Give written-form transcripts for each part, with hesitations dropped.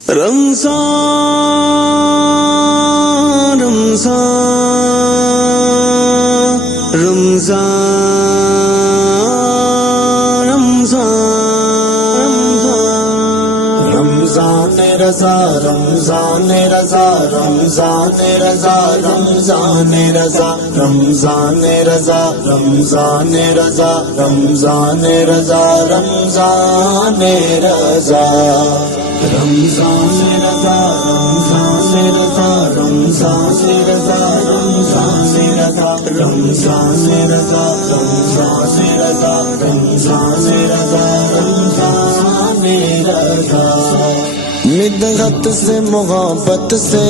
رمضان رمضان رمضان رمضان رضا رمضان رضا رمضان رضا رمضان رضا رمضان رضا رمضان رضا رمضان رضا رمضان رضا رمضان رضا رمضان رضا رمضان رضا رمضان رضا رمضان رضا رمضان رضا رمضان رضا رمضان رضا مدحت سے محبت سے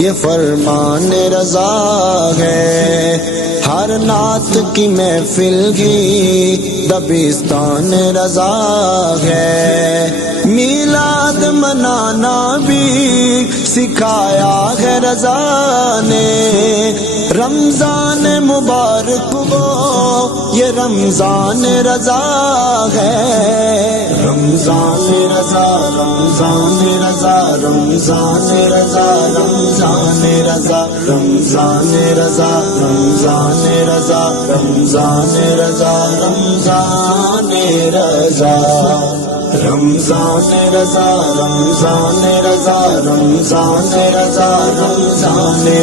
یہ فرمان رضا ہے، ہر نعت کی محفل کی دبستان رضا ہے، میلاد منانا بھی سکھایا ہے رضا نے، رمضان مبارک وہ یہ رمضان رضا ہے، رمضان رضا رمضان رضا رمضان رضا رمضان رضا رمضان رضا رمضان رضا رمضان رضا رمضان رضا رمضان رضا رمضان رضا رمضان رضا رمضان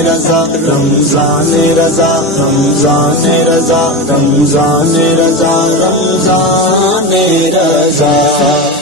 رضا رمضان رضا رمضان رضا رمضان رضا رمضان رضا